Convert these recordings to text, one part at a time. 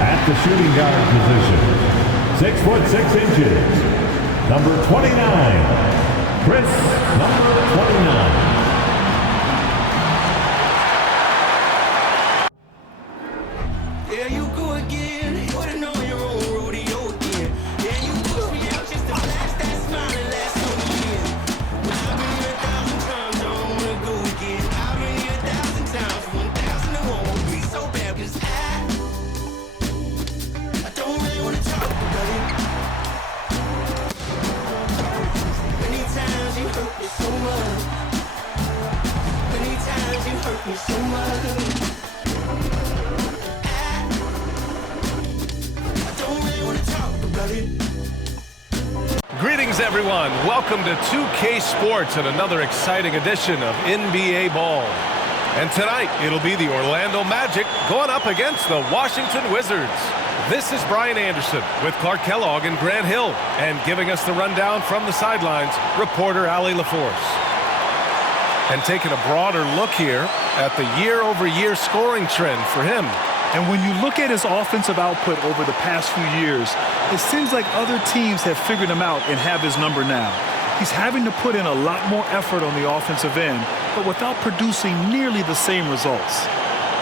At the shooting guard position, 6 foot 6 inches, number 29, Chris, number 29. There you go again, putting on your own rodeo again. Yeah, you push me out just to flash that smile and last so years. But I've been here 1,000 times, I don't wanna go again. I've been here 1,000 times, 1,000 it won't be so bad, 'cause I don't really wanna talk about it. Many times you hurt me so much. Many times you hurt me so much. Greetings, everyone. Welcome to 2K Sports and another exciting edition of NBA Ball. And tonight, it'll be the Orlando Magic going up against the Washington Wizards. This is Brian Anderson with Clark Kellogg and Grant Hill. And giving us the rundown from the sidelines, reporter Allie LaForce. And taking a broader look here at the year-over-year scoring trend for him. And when you look at his offensive output over the past few years, it seems like other teams have figured him out and have his number now. He's having to put in a lot more effort on the offensive end, but without producing nearly the same results.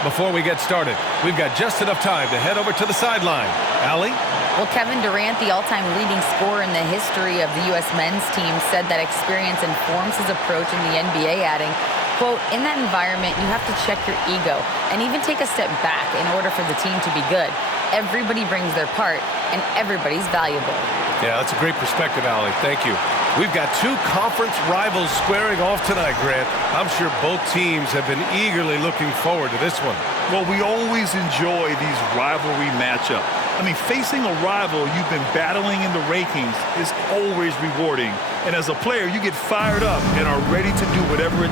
Before we get started, we've got just enough time to head over to the sideline. Allie? Well, Kevin Durant, the all-time leading scorer in the history of the U.S. men's team, said that experience informs his approach in the NBA, adding, quote, in that environment, you have to check your ego and even take a step back in order for the team to be good. Everybody brings their part, and everybody's valuable. Yeah, that's a great perspective, Allie. Thank you. We've got two conference rivals squaring off tonight, Grant. I'm sure both teams have been eagerly looking forward to this one. Well, we always enjoy these rivalry matchups. I mean, facing a rival you've been battling in the rankings is always rewarding. And as a player, you get fired up and are ready to do whatever it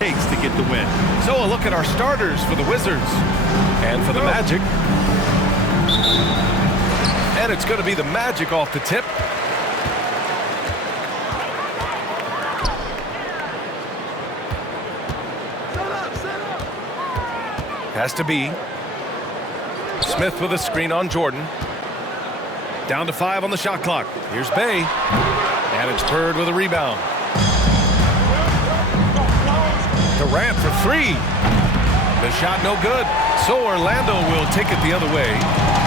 takes to get the win. So a look at our starters for the Wizards and for the Magic. And it's going to be the Magic off the tip. Has to be. Smith with a screen on Jordan. Down to 5 on the shot clock. Here's Bey. And it's Bird with a rebound. Durant for 3. The shot no good. So Orlando will take it the other way.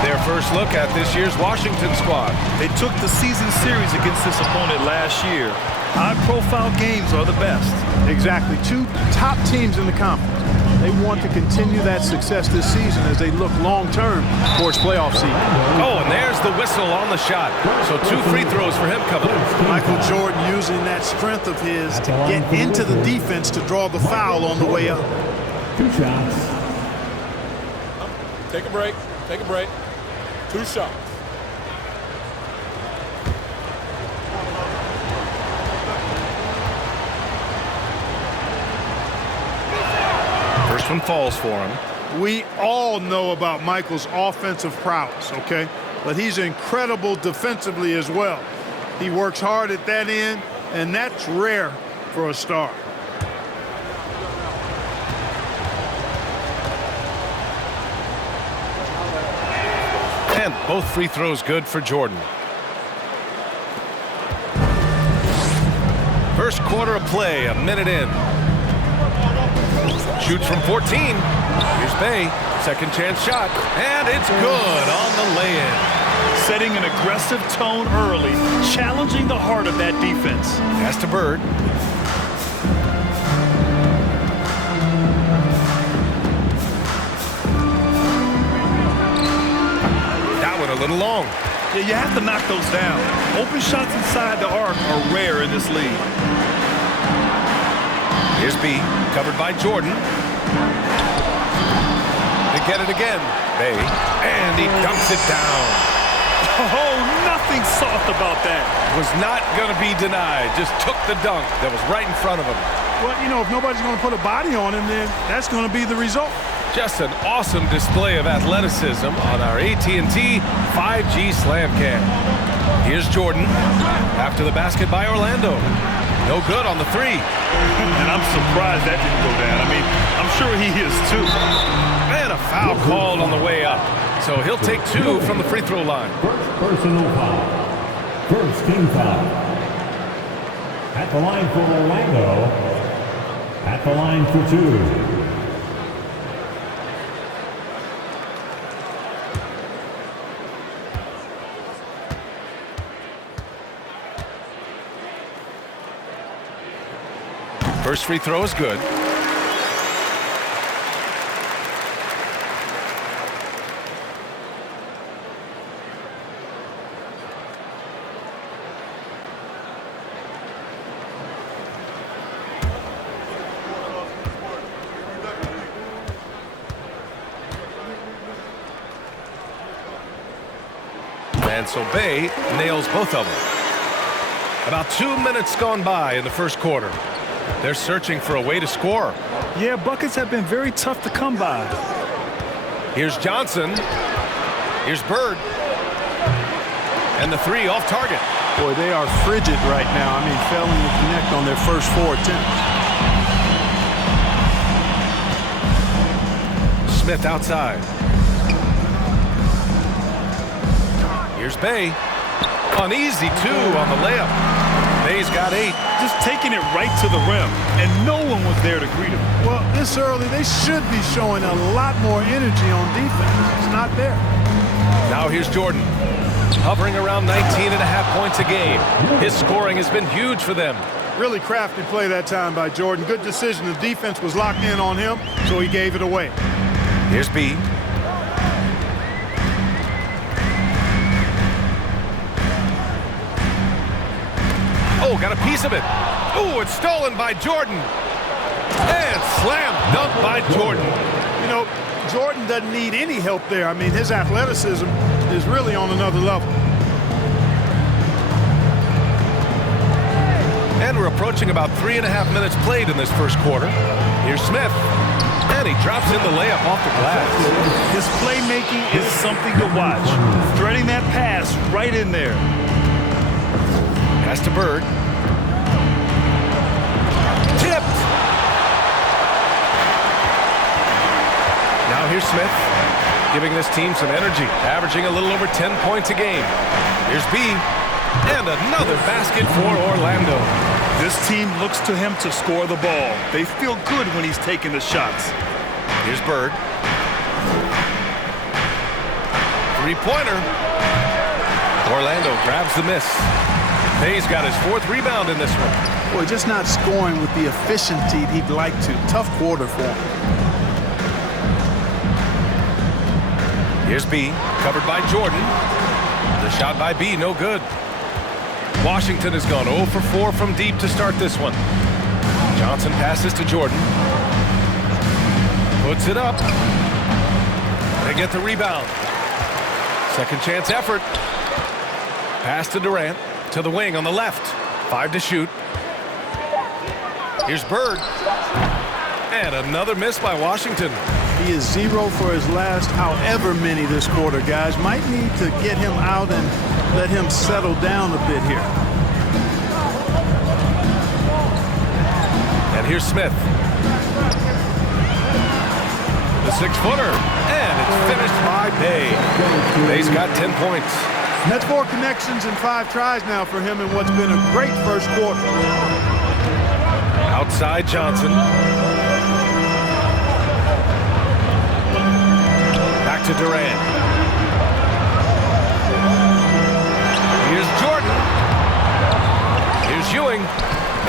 Their first look at this year's Washington squad. They took the season series against this opponent last year. High-profile games are the best. Exactly. Two top teams in the conference. They want to continue that success this season as they look long-term towards playoff season. Oh, and there's the whistle on the shot. So 2 free throws for him coming up. Michael Jordan using that strength of his to get into the defense to draw the foul on the way up. 2 shots. Take a break. Take a break. 2 shots. First one falls for him. We all know about Michael's offensive prowess, okay? But he's incredible defensively as well. He works hard at that end, and that's rare for a star. And both free throws good for Jordan. First quarter of play, a minute in. Shoots from 14. Here's Bey. Second chance shot. And it's good on the lay-in. Setting an aggressive tone early, challenging the heart of that defense. Pass to Bird. That one a little long. Yeah, you have to knock those down. Open shots inside the arc are rare in this league. Here's B, covered by Jordan. They get it again. Bey, and he dunks it down. Oh, nothing soft about that. Was not going to be denied. Just took the dunk that was right in front of him. Well, you know, if nobody's going to put a body on him, then that's going to be the result. Just an awesome display of athleticism on our AT&T 5G Slam Cam. Here's Jordan after the basket by Orlando. No good on the 3. And I'm surprised that didn't go down. I mean, I'm sure he is too. And a foul called on the way up. So he'll take 2 from the free throw line. First personal foul. First team foul. At the line for Orlando. At the line for 2. First free throw is good. And so Bay nails both of them. About 2 minutes gone by in the first quarter. They're searching for a way to score. Yeah, buckets have been very tough to come by. Here's Johnson. Here's Bird. And the 3 off target. Boy, they are frigid right now. I mean, failing to connect on their first 4 attempts. Smith outside. Here's Bay. Uneasy 2 on the layup. Bay's got 8. Just taking it right to the rim, and no one was there to greet him. Well, this early, they should be showing a lot more energy on defense. It's not there. Now here's Jordan. Hovering around 19.5 points a game. His scoring has been huge for them. Really crafty play that time by Jordan. Good decision. The defense was locked in on him, so he gave it away. Here's B. Oh, got a piece of it. Oh, it's stolen by Jordan. And slam dunk by Jordan. You know, Jordan doesn't need any help there. I mean, his athleticism is really on another level. And we're approaching about 3.5 minutes played in this first quarter. Here's Smith. And he drops in the layup off the glass. His playmaking is something to watch. Threading that pass right in there. Pass to Bird. Tipped. Now here's Smith, giving this team some energy, averaging a little over 10 points a game. Here's B. And another basket for Orlando. This team looks to him to score the ball. They feel good when he's taking the shots. Here's Bird. Three-pointer. Orlando grabs the miss. Bay's got his 4th rebound in this one. Boy, just not scoring with the efficiency he'd like to. Tough quarter for him. Here's B, covered by Jordan. The shot by B, no good. Washington has gone 0 for 4 from deep to start this one. Johnson passes to Jordan. Puts it up. They get the rebound. Second chance effort. Pass to Durant. To the wing on the left. 5 to shoot. Here's Bird. And another miss by Washington. He is 0 for his last however many this quarter, guys. Might need to get him out and let him settle down a bit here. And here's Smith. The 6-footer. And it's finished by Bay. Bay's got 10 points. That's 4 connections and 5 tries now for him in what's been a great first quarter. Outside Johnson. Back to Durant. Here's Jordan. Here's Ewing.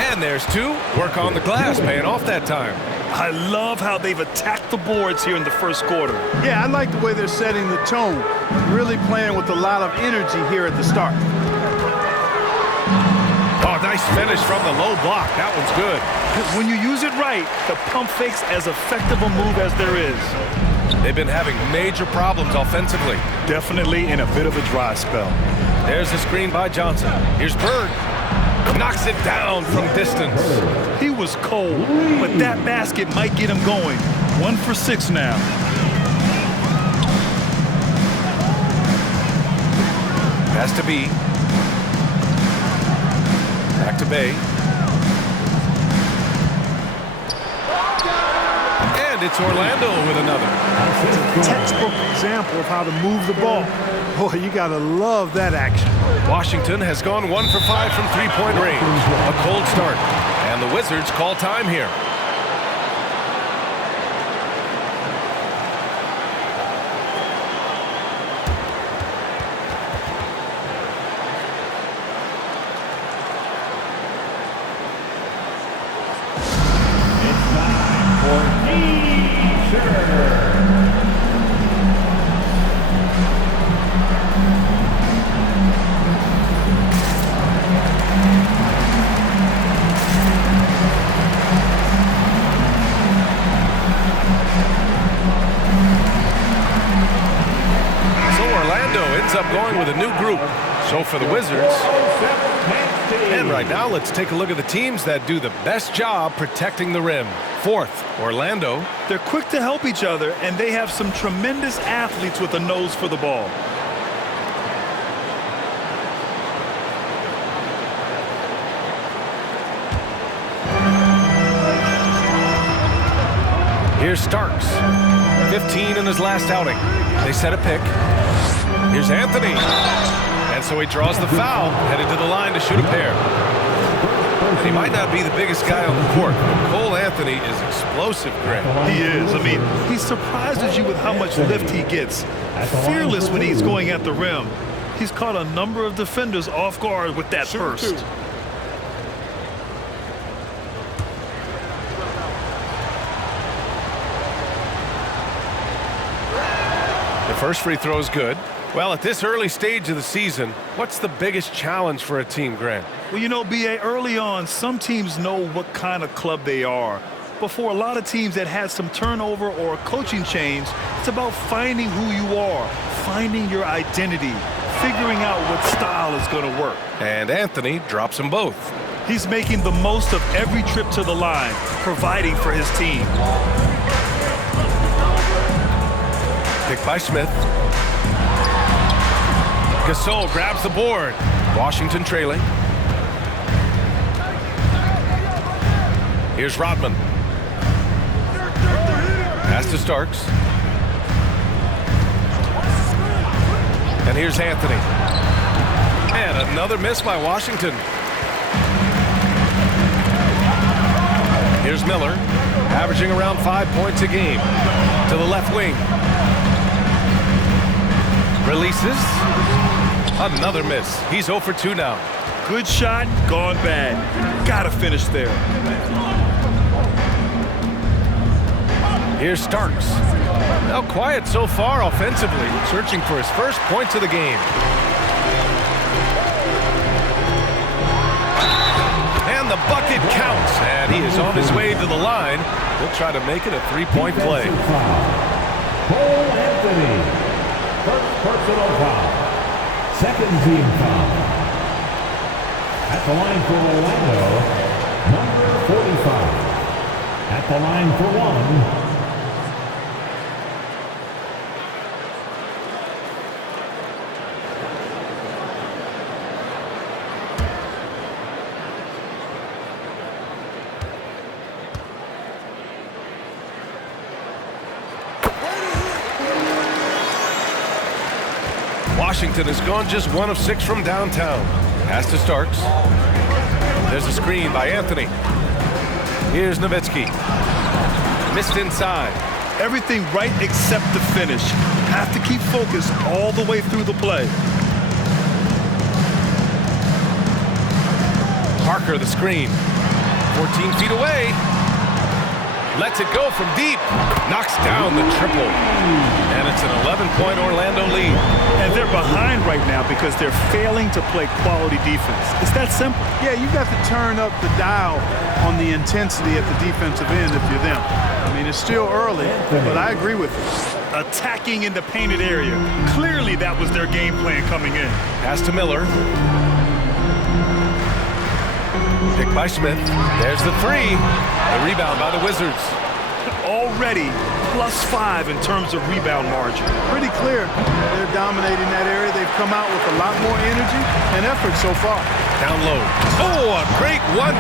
And there's 2. Work on the glass, paying off that time. I love how they've attacked the boards here in the first quarter. Yeah, I like the way they're setting the tone. Really playing with a lot of energy here at the start. Oh, nice finish from the low block. That one's good. When you use it right, the pump fake's as effective a move as there is. They've been having major problems offensively. Definitely in a bit of a dry spell. There's the screen by Johnson. Here's Bird. Knocks it down from distance. He was cold, but that basket might get him going. 1 for 6 now. Pass to B. Back to Bay. And it's Orlando with another. Textbook example of how to move the ball. Boy, you got to love that action. Washington has gone 1 for 5 from three-point range. A cold start. And the Wizards call time here. Up going with a new group. So for the Wizards. And right now, let's take a look at the teams that do the best job protecting the rim. Fourth, Orlando. They're quick to help each other, and they have some tremendous athletes with a nose for the ball. Here's Starks. 15 in his last outing. They set a pick. Here's Anthony. And so he draws the foul, headed to the line to shoot a pair. And he might not be the biggest guy on the court, but Cole Anthony is explosive, Greg. He is. I mean, he surprises you with how much lift he gets. Fearless when he's going at the rim. He's caught a number of defenders off guard with that burst. The first free throw is good. Well, at this early stage of the season, what's the biggest challenge for a team, Grant? Well, you know, B.A., early on, some teams know what kind of club they are. But for a lot of teams that had some turnover or coaching change, it's about finding who you are, finding your identity, figuring out what style is going to work. And Anthony drops them both. He's making the most of every trip to the line, providing for his team. Pick by Smith. Gasol grabs the board. Washington trailing. Here's Rodman. Pass to Starks. And here's Anthony. And another miss by Washington. Here's Miller, averaging around 5 points a game. To the left wing. Releases. Another miss. He's 0 for 2 now. Good shot, gone bad. Gotta finish there. Here's Starks. Now quiet so far offensively, searching for his first points of the game. And the bucket counts, and he is on his way to the line. He'll try to make it a three-point play. Cole Anthony. First personal foul. Second team foul. At the line for Orlando, number 45. At the line for one. Washington has gone just 1 of 6 from downtown. Pass to Starks. There's a screen by Anthony. Here's Nowitzki. Missed inside. Everything right except the finish. Have to keep focused all the way through the play. Parker the screen. 14 feet away. Lets it go from deep. Knocks down the triple. And it's an 11-point Orlando lead. And they're behind right now because they're failing to play quality defense. It's that simple. Yeah, you've got to turn up the dial on the intensity at the defensive end if you're them. I mean, it's still early, but I agree with you. Attacking in the painted area. Clearly that was their game plan coming in. Pass to Miller. Picked by Smith. There's the three. The rebound by the Wizards. Already +5 in terms of rebound margin. Pretty clear. They're dominating that area. They've come out with a lot more energy and effort so far. Down low. Oh, a great 1-2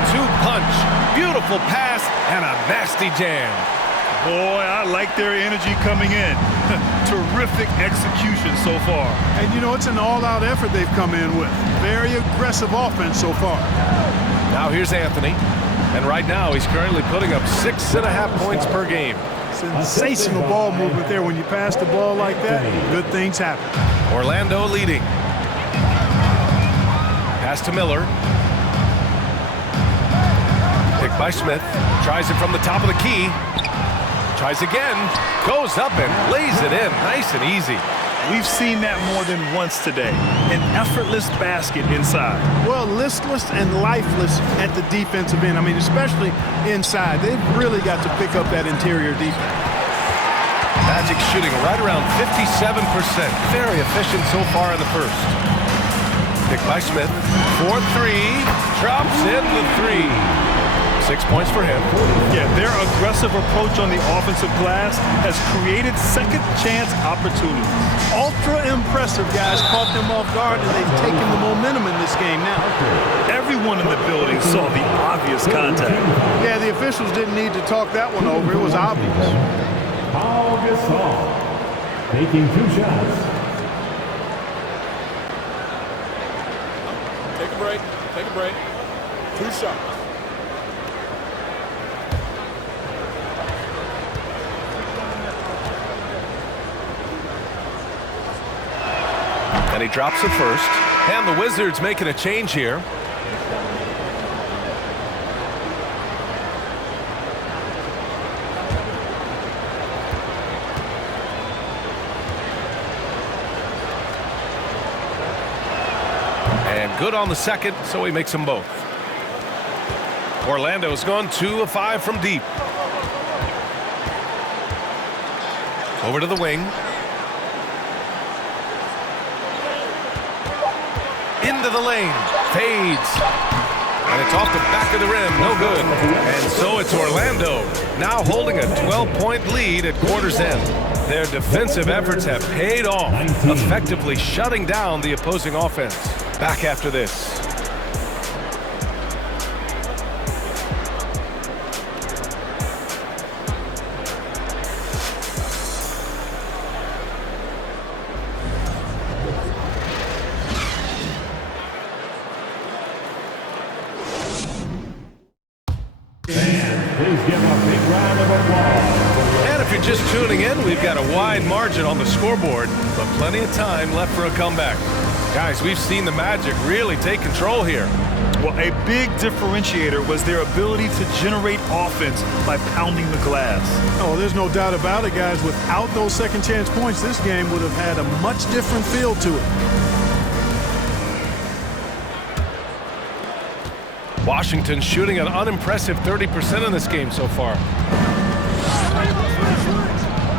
punch. Beautiful pass and a nasty jam. Boy, I like their energy coming in. Terrific execution so far. And, you know, it's an all-out effort they've come in with. Very aggressive offense so far. Now here's Anthony. And right now he's currently putting up 6.5 points per game. Sensational ball movement there. When you pass the ball like that, good things happen. Orlando leading. Pass to Miller. Picked by Smith. Tries it from the top of the key. Tries again. Goes up and lays it in. Nice and easy. We've seen that more than once today. An effortless basket inside. Well, listless and lifeless at the defensive end. I mean, especially inside. They've really got to pick up that interior defense. Magic shooting right around 57%. Very efficient so far in the first. Picked by Smith. 4-3. Drops in the 3. 6 points for him. Yeah, their aggressive approach on the offensive glass has created second chance opportunities. Ultra impressive, guys. Caught them off guard, and they've taken the momentum in this game now. Everyone in the building saw the obvious contact. Yeah, the officials didn't need to talk that one over. It was obvious. Paul Gasol taking 2 shots. Take a break. Take a break. 2 shots. And he drops it first. And the Wizards making a change here. And good on the second, so he makes them both. Orlando's gone 2 of 5 from deep. Over to the wing. Into the lane, fades, and it's off the back of the rim, no good. And so it's Orlando, now holding a 12-point lead at quarter's end. Their defensive efforts have paid off, effectively shutting down the opposing offense. Back after this. Please give a big round of applause. And if you're just tuning in, we've got a wide margin on the scoreboard, but plenty of time left for a comeback. Guys, we've seen the Magic really take control here. Well, a big differentiator was their ability to generate offense by pounding the glass. Oh, there's no doubt about it, guys. Without those second chance points, this game would have had a much different feel to it. Washington shooting an unimpressive 30% in this game so far.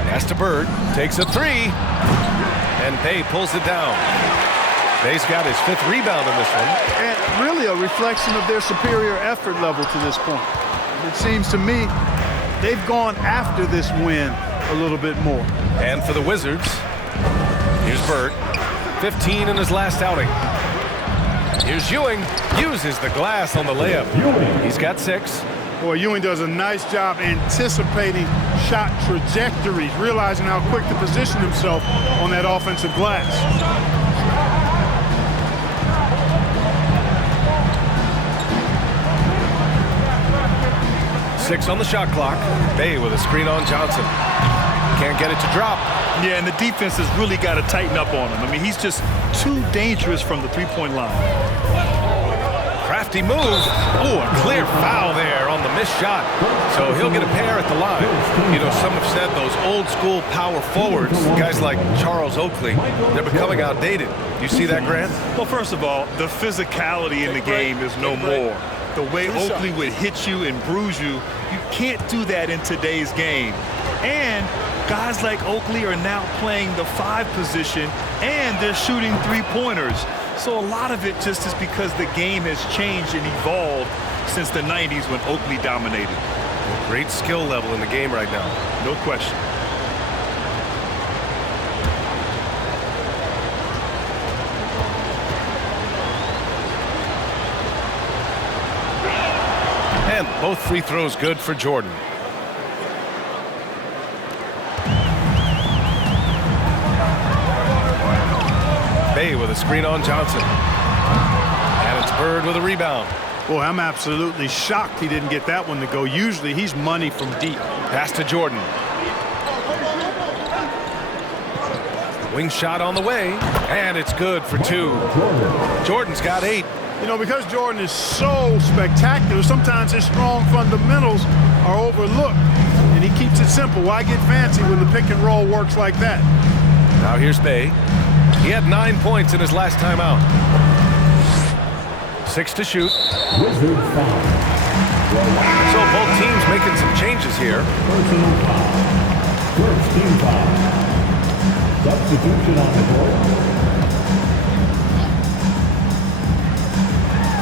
Pass to Bird, takes a 3, and Bey pulls it down. Bey's got his 5th rebound in this one. And really a reflection of their superior effort level to this point. It seems to me they've gone after this win a little bit more. And for the Wizards, here's Bird, 15 in his last outing. Here's Ewing, uses the glass on the layup. He's got 6. Boy, Ewing does a nice job anticipating shot trajectories, realizing how quick to position himself on that offensive glass. Six on the shot clock. Bey with a screen on Johnson. Can't get it to drop. Yeah, and the defense has really got to tighten up on him. I mean, he's just too dangerous from the three-point line. Crafty move. Oh, a clear foul there on the missed shot. So he'll get a pair at the line. You know, some have said those old school power forwards, guys like Charles Oakley, they're becoming outdated. You see that, Grant? Well, first of all, the physicality in the game is no more. The way Oakley would hit you and bruise you, you can't do that in today's game. And guys like Oakley are now playing the 5 position, and they're shooting 3-pointers. So a lot of it just is because the game has changed and evolved since the 90s when Oakley dominated. Great skill level in the game right now. No question. And both free throws good for Jordan. Hay with a screen on Johnson. And it's Bird with a rebound. Boy, I'm absolutely shocked he didn't get that one to go. Usually he's money from deep. Pass to Jordan. Wing shot on the way, and it's good for 2. Jordan's got 8. You know, because Jordan is so spectacular, sometimes his strong fundamentals are overlooked, and he keeps it simple. Why get fancy when the pick and roll works like that? Now here's Bay. He had 9 points in his last time out. 6 to shoot. So both teams making some changes here. Personal foul. First team foul. Substitution on the court.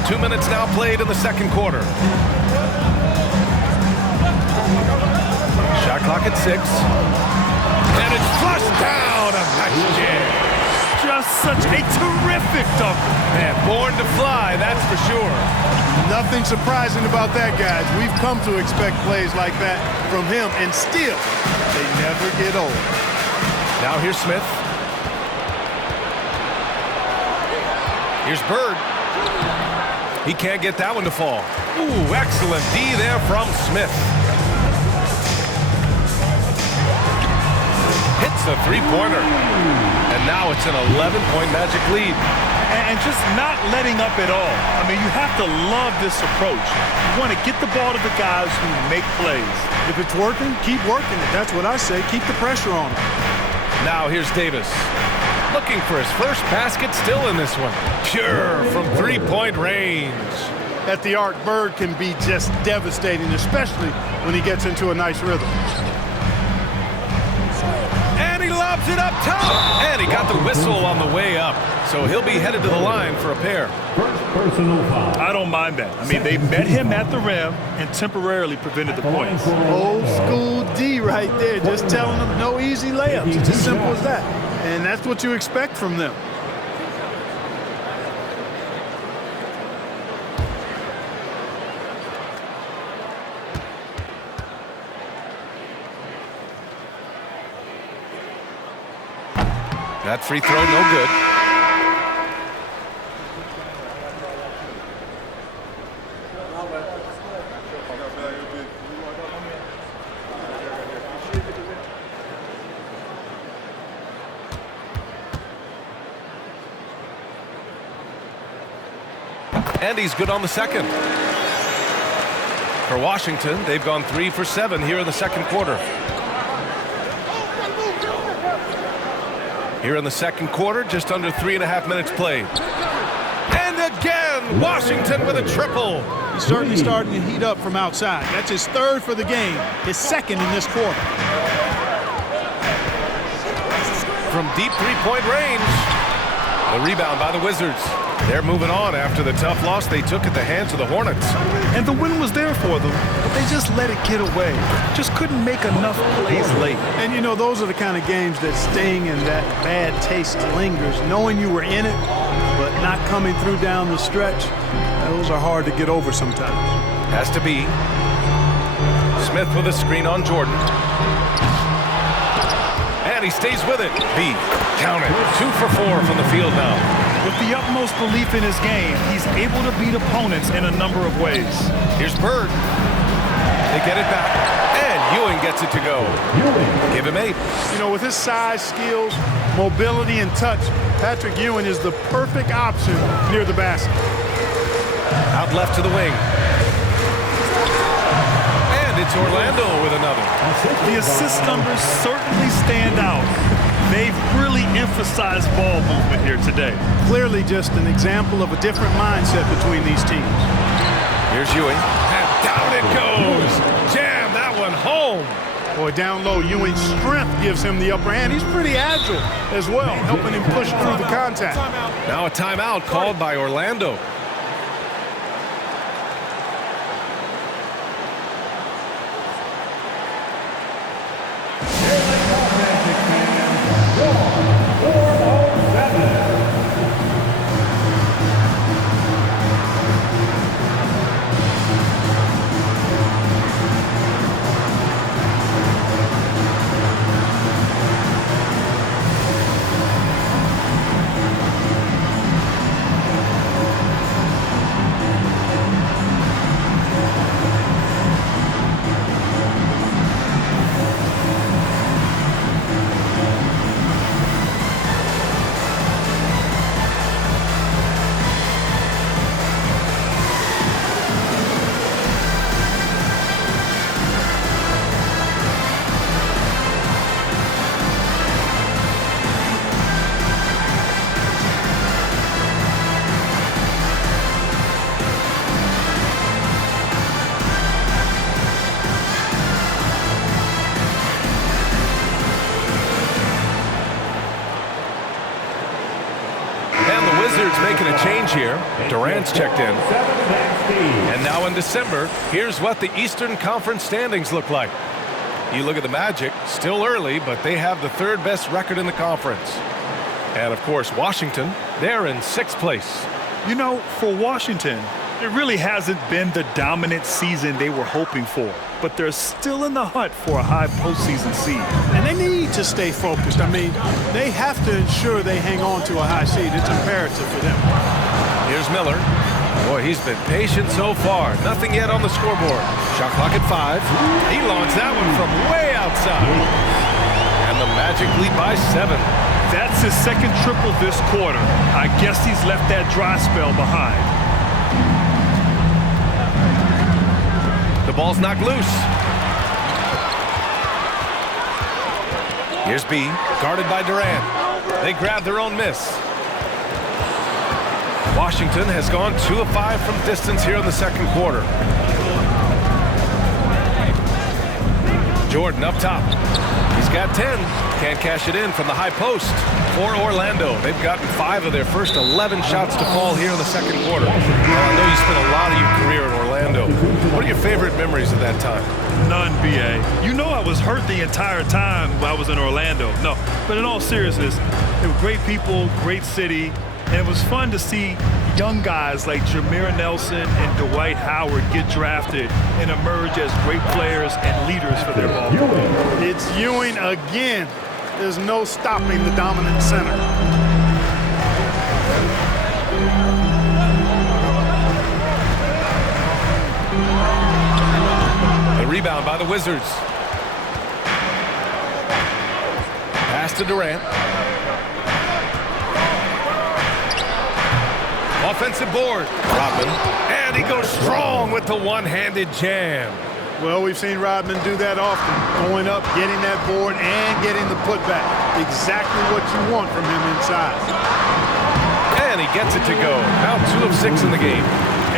2 minutes now played in the second quarter. Shot clock at 6. And it's flushed down. A nice jam. Just such a terrific dunker. Man, born to fly, that's for sure. Nothing surprising about that, guys. We've come to expect plays like that from him, and still, they never get old. Now here's Smith. Here's Bird. He can't get that one to fall. Ooh, excellent D there from Smith. Hits a three-pointer. And now it's an 11-point Magic lead. And just not letting up at all. I mean, you have to love this approach. You want to get the ball to the guys who make plays. If it's working, keep working it. That's what I say. Keep the pressure on him. Now here's Davis. Looking for his first basket, still in this one. Pure from three-point range. At the arc, Bird can be just devastating, especially when he gets into a nice rhythm. And he lobs it up top. And he got the whistle on the way up. So he'll be headed to the line for a pair. First personal foul. I don't mind that. I mean, they met him at the rim and temporarily prevented the points. Old school D right there, just telling them no easy layups. It's as simple as that. And that's what you expect from them. That free throw, no good. And he's good on the second. For Washington, they've gone 3 for 7 here in the second quarter. Here in the second quarter, just under 3.5 minutes played. And again, Washington with a triple. He's certainly starting to heat up from outside. That's his third for the game, his second in this quarter. From deep three-point range. The rebound by the Wizards. They're moving on after the tough loss they took at the hands of the Hornets. And the win was there for them, but they just let it get away. Just couldn't make enough plays late. And, you know, those are the kind of games that sting and that bad taste lingers. Knowing you were in it, but not coming through down the stretch, those are hard to get over sometimes. Has to be. Smith with a screen on Jordan. And he stays with it. B, count it. 2 for 4 from the field now. With the utmost belief in his game, he's able to beat opponents in a number of ways. Here's Bird. They get it back. And Ewing gets it to go. Give him 8. You know, with his size, skills, mobility, and touch, Patrick Ewing is the perfect option near the basket. Out left to the wing. And it's Orlando with another. The assist numbers certainly stand out. They've really emphasized ball movement here today. Clearly just an example of a different mindset between these teams. Here's Ewing. And down it goes. Jam that one home. Boy, down low, Ewing's strength gives him the upper hand. He's pretty agile as well, helping him push through the contact. Now a timeout called by Orlando. Wizards making a change here. Durant's checked in. 7 Van Steve. And now in December, here's what the Eastern Conference standings look like. You look at the Magic, still early, but they have the third best record in the conference. And of course, Washington, they're in 6th place. You know, for Washington, it really hasn't been the dominant season they were hoping for, but they're still in the hunt for a high postseason seed. And they need to stay focused. I mean, they have to ensure they hang on to a high seed. It's imperative for them. Here's Miller. Boy, he's been patient so far. Nothing yet on the scoreboard. Shot clock at 5. He launched that one from way outside. And the Magic lead by 7. That's his second triple this quarter. I guess he's left that dry spell behind. The ball's knocked loose. Here's B, guarded by Durant. They grab their own miss. Washington has gone 2 of 5 from distance here in the second quarter. Jordan up top. He's got 10. Can't cash it in from the high post for Orlando. They've gotten 5 of their first 11 shots to fall here in the second quarter. Well, I know you spent a lot of your career in Orlando. What are your favorite memories of that time? None, B.A. You know I was hurt the entire time I was in Orlando. No, but in all seriousness, they were great people, great city, and it was fun to see young guys like Jameer Nelson and Dwight Howard get drafted and emerge as great players and leaders for their ball. It's Ewing again. There's no stopping the dominant center. The rebound by the Wizards. Pass to Durant. Offensive board. Rodman. And he goes strong with the one-handed jam. Well, we've seen Rodman do that often, going up, getting that board, and getting the putback. Exactly what you want from him inside. And he gets it to go. Now 2 of 6 in the game.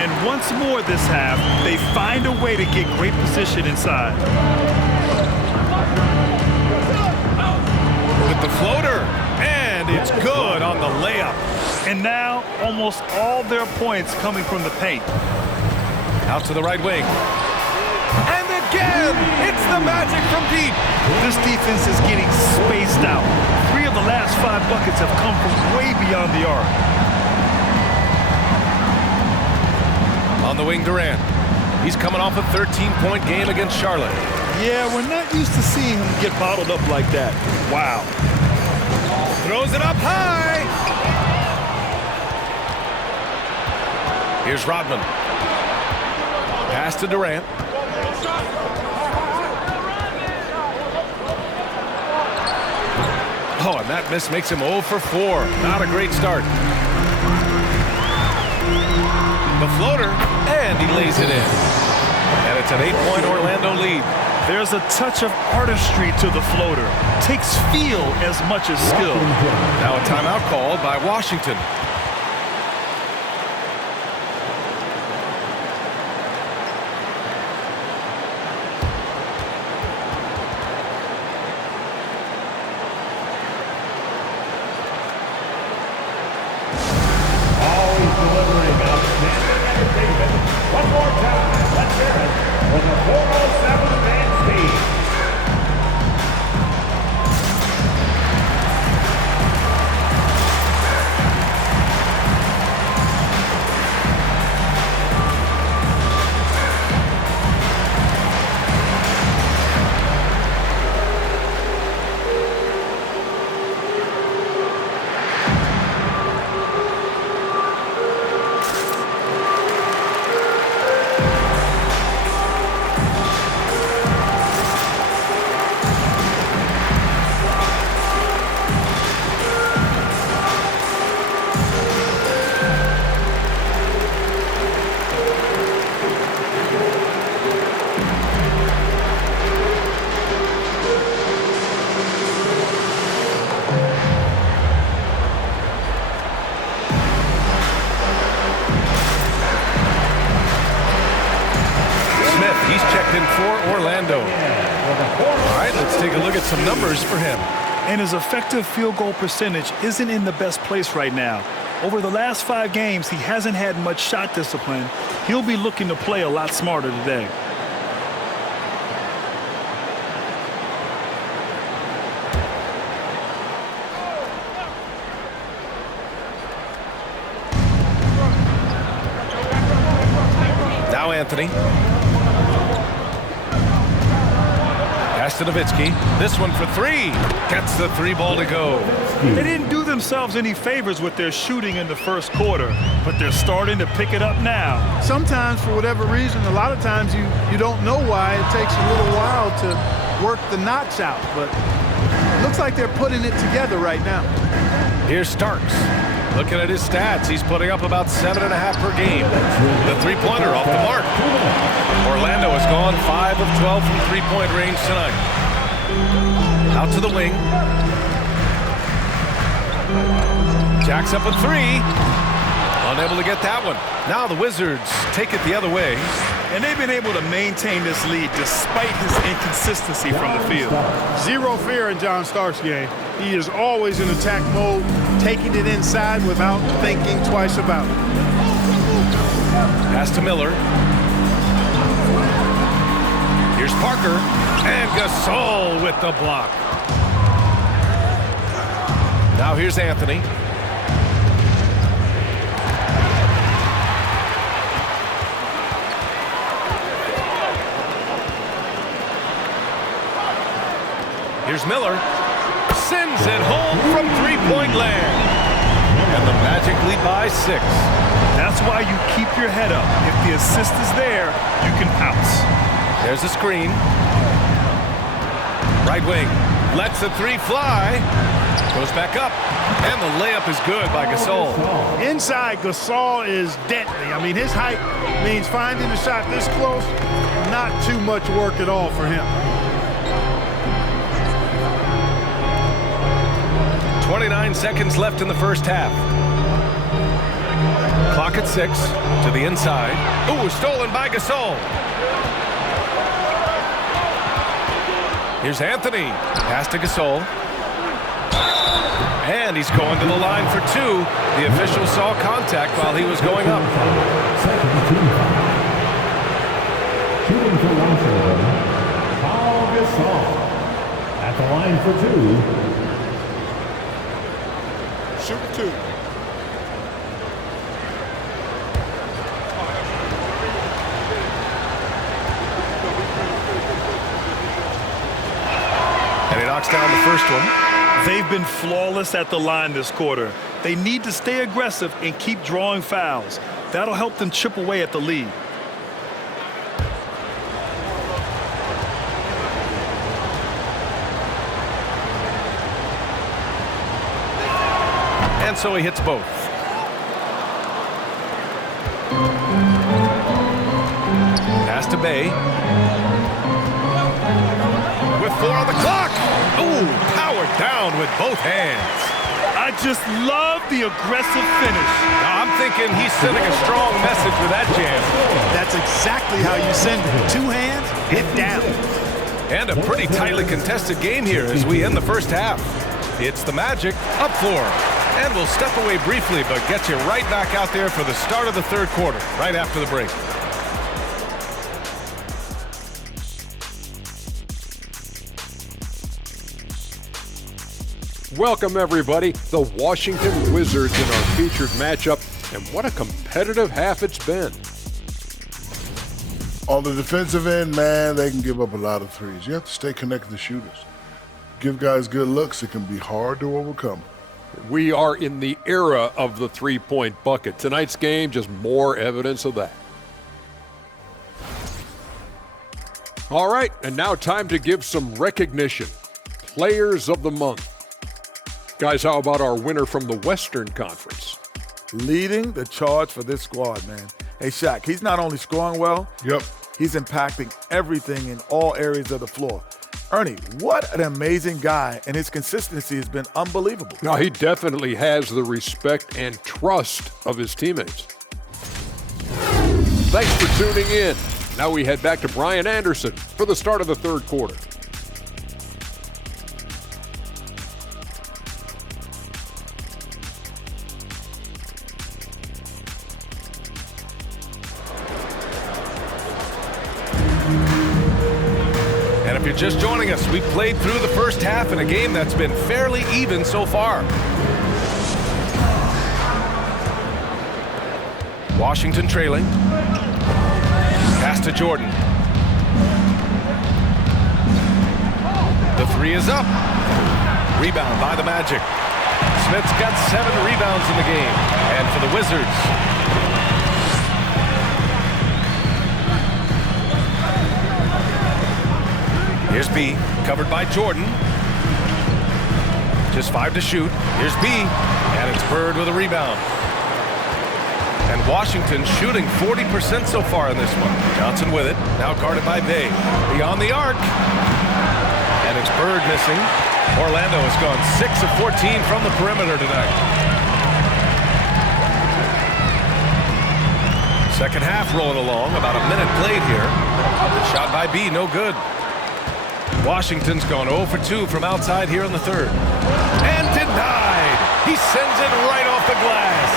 And once more this half, they find a way to get great position inside. With the floater. And it's good on the layup. And now almost all their points coming from the paint. Out to the right wing. And again, it's the Magic from deep. This defense is getting spaced out. 3 of the last 5 buckets have come from way beyond the arc. On the wing, Durant. He's coming off a 13-point game against Charlotte. Yeah, we're not used to seeing him get bottled up like that. Wow. Throws it up high. Here's Rodman. Pass to Durant. Oh, and that miss makes him 0 for 4. Not a great start. The floater, and he lays it in. And it's an 8-point Orlando lead. There's a touch of artistry to the floater. Takes feel as much as skill. Now a timeout called by Washington. Always delivering outstanding entertainment. One more time, let's hear it for the 407 Van Steve. He's checked in for Orlando. All right, let's take a look at some numbers for him. And his effective field goal percentage isn't in the best place right now. Over the last 5 games, he hasn't had much shot discipline. He'll be looking to play a lot smarter today. Now Anthony. Pass to Nowitzki. This one for 3. Gets the 3 ball to go. They didn't do themselves any favors with their shooting in the first quarter, but they're starting to pick it up now. Sometimes, for whatever reason, a lot of times you don't know why. It takes a little while to work the knots out, but it looks like they're putting it together right now. Here's Starks. Looking at his stats, he's putting up about 7.5 per game. The three-pointer off the mark. Orlando has gone 5 of 12 from three-point range tonight. Out to the wing. Jacks up a 3. Unable to get that one. Now the Wizards take it the other way. And they've been able to maintain this lead despite his inconsistency from the field. Zero fear in John Starks' game. He is always in attack mode, taking it inside without thinking twice about it. Pass to Miller. Here's Parker. And Gasol with the block. Now here's Anthony. Here's Miller. Sends it home from three-point land. And the Magic lead by 6. That's why you keep your head up. If the assist is there, you can pounce. There's a screen. Right wing. Lets the 3 fly. Goes back up. And the layup is good by Gasol. Inside, Gasol is deadly. I mean, his height means finding the shot this close, not too much work at all for him. 29 seconds left in the first half. Clock at 6 to the inside. Ooh, stolen by Gasol. Here's Anthony. Pass to Gasol. And he's going to the line for 2. The official saw contact while he was going up. Shooting for Washington, Paul Gasol. At the line for 2. Shoot 2. And he knocks down the first one. They've been flawless at the line this quarter. They need to stay aggressive and keep drawing fouls. That'll help them chip away at the lead. And so he hits both. Pass to Bay. With 4 on the clock. Ooh, powered down with both hands. I just love the aggressive finish. Now, I'm thinking he's sending a strong message with that jam. That's exactly how you send it. 2 hands, hit down. And a pretty tightly contested game here as we end the first half. It's the Magic up 4. And we'll step away briefly, but get you right back out there for the start of the third quarter, right after the break. Welcome, everybody. The Washington Wizards in our featured matchup, and what a competitive half it's been. On the defensive end, man, they can give up a lot of threes. You have to stay connected to shooters. Give guys good looks, it can be hard to overcome. We are in the era of the three-point bucket. Tonight's game, just more evidence of that. All right, and now time to give some recognition. Players of the Month. Guys, how about our winner from the Western Conference? Leading the charge for this squad, man. Hey, Shaq, he's not only scoring well, he's impacting everything in all areas of the floor. Ernie, what an amazing guy, and his consistency has been unbelievable. Now, he definitely has the respect and trust of his teammates. Thanks for tuning in. Now we head back to Brian Anderson for the start of the third quarter. you're just joining us, we played through the first half in a game that's been fairly even so far. Washington trailing. Pass to Jordan. The three is up. Rebound by the Magic. Smith's got 7 rebounds in the game. And for the Wizards, here's B, covered by Jordan. Just 5 to shoot. Here's B, and it's Bird with a rebound. And Washington shooting 40% so far in this one. Johnson with it, now guarded by Bay. Beyond the arc. And it's Bird missing. Orlando has gone 6 of 14 from the perimeter tonight. Second half rolling along, about a minute played here. The shot by B, no good. Washington's gone 0 for 2 from outside here in the third. And denied! He sends it right off the glass.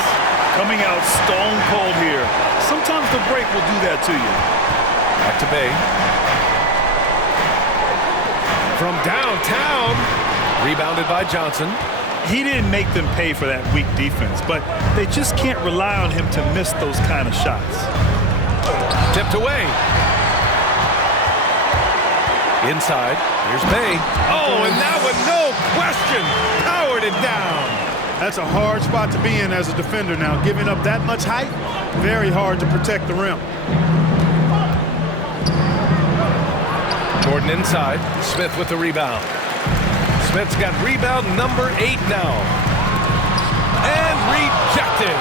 Coming out stone cold here. Sometimes the break will do that to you. Back to Bay. From downtown, rebounded by Johnson. He didn't make them pay for that weak defense, but they just can't rely on him to miss those kind of shots. Tipped away. Inside, here's Bay. Oh, and that one, no question, powered it down. That's a hard spot to be in as a defender now. Giving up that much height, very hard to protect the rim. Jordan inside, Smith with the rebound. Smith's got rebound number 8 now. And rejected.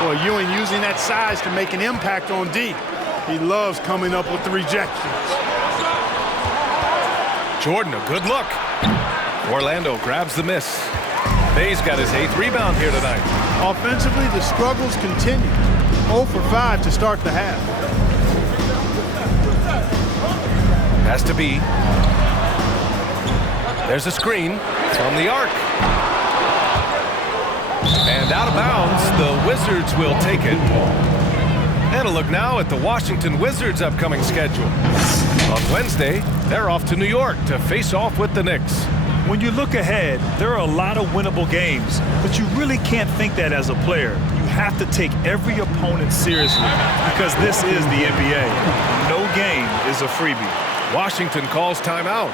Boy, Ewing using that size to make an impact on D. He loves coming up with the rejections. Jordan, a good look. Orlando grabs the miss. Bay's got his 8th rebound here tonight. Offensively, the struggles continue. 0 for 5 to start the half. Has to be. There's a screen from the arc. And out of bounds, the Wizards will take it. And a look now at the Washington Wizards' upcoming schedule. On Wednesday, they're off to New York to face off with the Knicks. When you look ahead, there are a lot of winnable games, but you really can't think that as a player. You have to take every opponent seriously because this is the NBA. No game is a freebie. Washington calls timeout.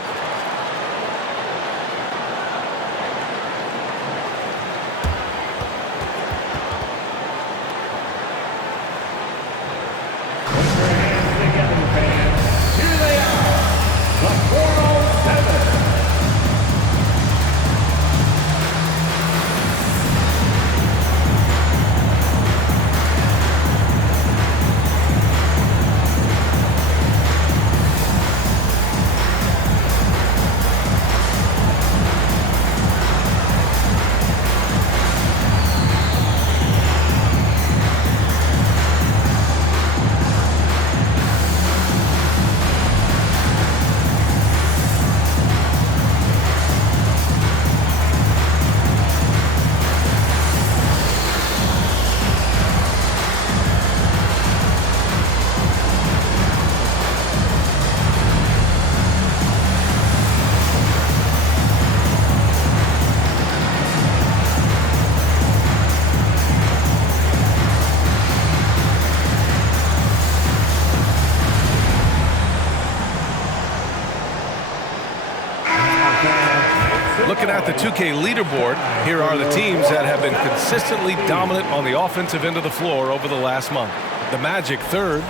Looking at the 2K leaderboard, here are the teams that have been consistently dominant on the offensive end of the floor over the last month. The Magic third.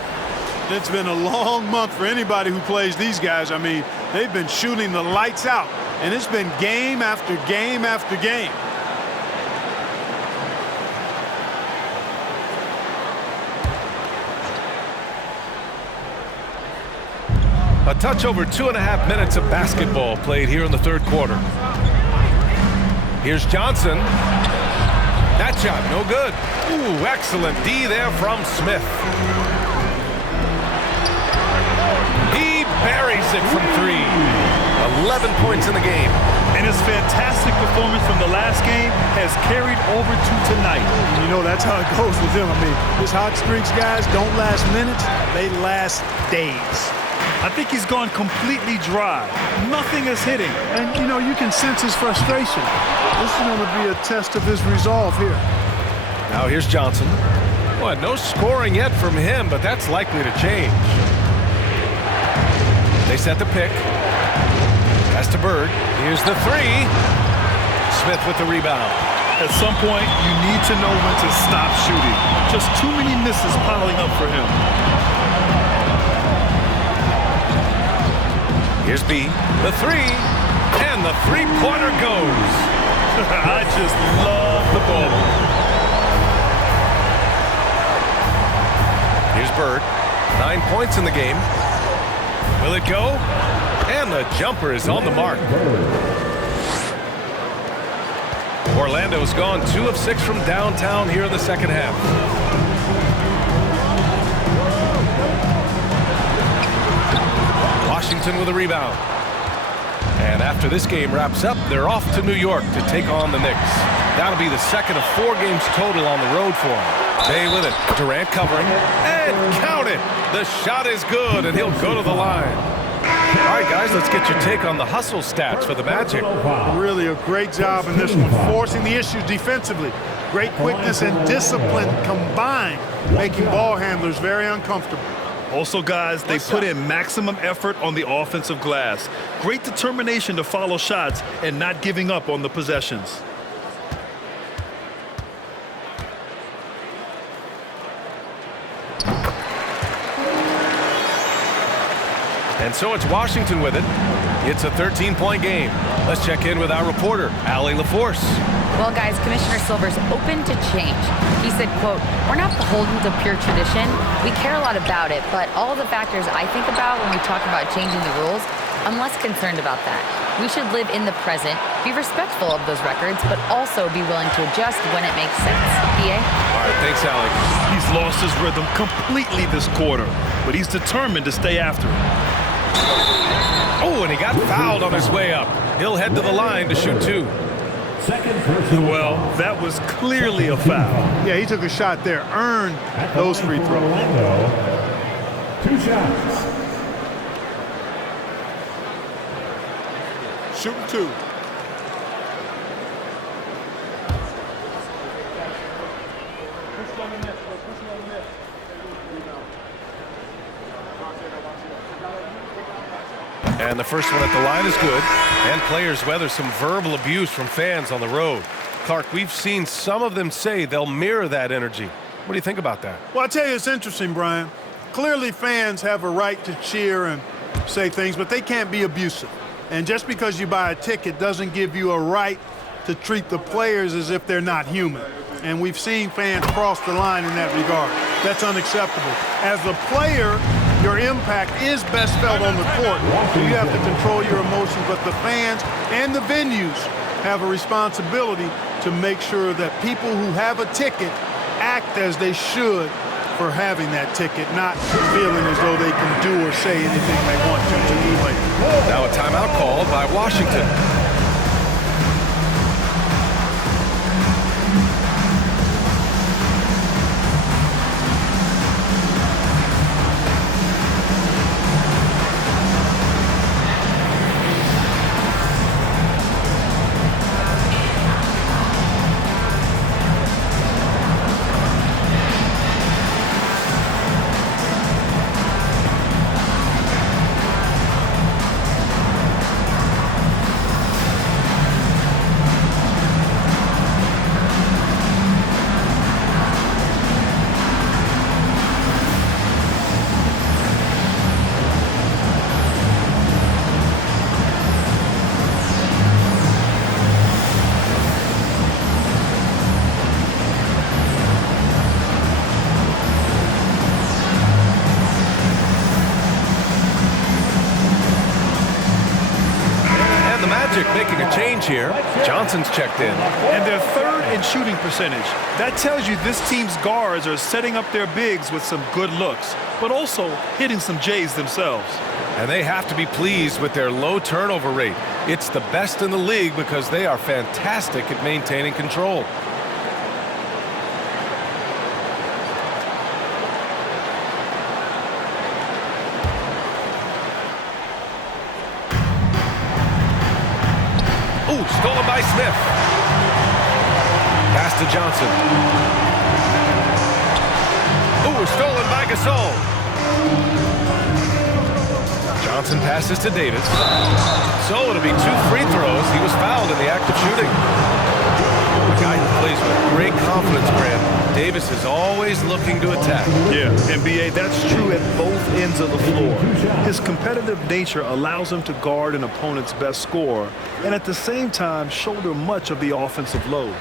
It's been a long month for anybody who plays these guys. I mean, they've been shooting the lights out, and it's been game after game after game. A touch over 2.5 minutes of basketball played here in the third quarter. Here's Johnson. That shot, no good. Ooh, excellent D there from Smith. He buries it from 3. 11 points in the game. And his fantastic performance from the last game has carried over to tonight. You know, that's how it goes with him. I mean, his hot streaks, guys, don't last minutes. They last days. I think he's gone completely dry. Nothing is hitting. And, you know, you can sense his frustration. This is going to be a test of his resolve here. Now here's Johnson. Well, no scoring yet from him, but that's likely to change. They set the pick. Pass to Bird. Here's the three. Smith with the rebound. At some point, you need to know when to stop shooting. Just too many misses piling up for him. Here's B. The three. And the three-pointer goes. I just love the ball. Here's Bird. 9 points in the game. Will it go? And the jumper is on the mark. Orlando's gone 2 of 6 from downtown here in the second half. Washington with a rebound. And after this game wraps up, they're off to New York to take on the Knicks. That'll be the second of 4 games total on the road for them. Bay with it. Durant covering. And count it. The shot is good, and he'll go to the line. All right, guys, let's get your take on the hustle stats for the Magic. Really a great job in this one, forcing the issue defensively. Great quickness and discipline combined, making ball handlers very uncomfortable. Also, guys, they put in maximum effort on the offensive glass. Great determination to follow shots and not giving up on the possessions. And so it's Washington with it. It's a 13-point game. Let's check in with our reporter, Allie LaForce. Well, guys, Commissioner Silver's open to change. He said, quote, "We're not beholden to pure tradition. We care a lot about it, but all the factors I think about when we talk about changing the rules, I'm less concerned about that. We should live in the present, be respectful of those records, but also be willing to adjust when it makes sense." PA? All right, thanks, Allie. He's lost his rhythm completely this quarter, but he's determined to stay after it. Oh, and he got fouled on his way up. He'll head to the line to shoot 2. Well, that was clearly a foul. Yeah, he took a shot there, earned those free throws. Orlando, 2 shots. Shooting 2. And the first one at the line is good. And players weather some verbal abuse from fans on the road. Clark, we've seen some of them say they'll mirror that energy. What do you think about that? Well, I tell you, it's interesting, Brian. Clearly, fans have a right to cheer and say things, but they can't be abusive. And just because you buy a ticket doesn't give you a right to treat the players as if they're not human. And we've seen fans cross the line in that regard. That's unacceptable. As a player, your impact is best felt on the court. So you have to control your emotions, but the fans and the venues have a responsibility to make sure that people who have a ticket act as they should for having that ticket, not feeling as though they can do or say anything they want to emulate. Now a timeout called by Washington. Making a change here. Johnson's checked in. And they're third in shooting percentage. That tells you this team's guards are setting up their bigs with some good looks, but also hitting some J's themselves. And they have to be pleased with their low turnover rate. It's the best in the league because they are fantastic at maintaining control. Smith. Pass to Johnson. Ooh, stolen by Gasol. Johnson passes to Davis. So it'll be 2 free throws. He was fouled in the act of shooting. A guy who plays with great confidence, Grant. Davis is always looking to attack. Yeah, and B.A., that's true at both ends of the floor. His competitive nature allows him to guard an opponent's best scorer and at the same time shoulder much of the offensive load.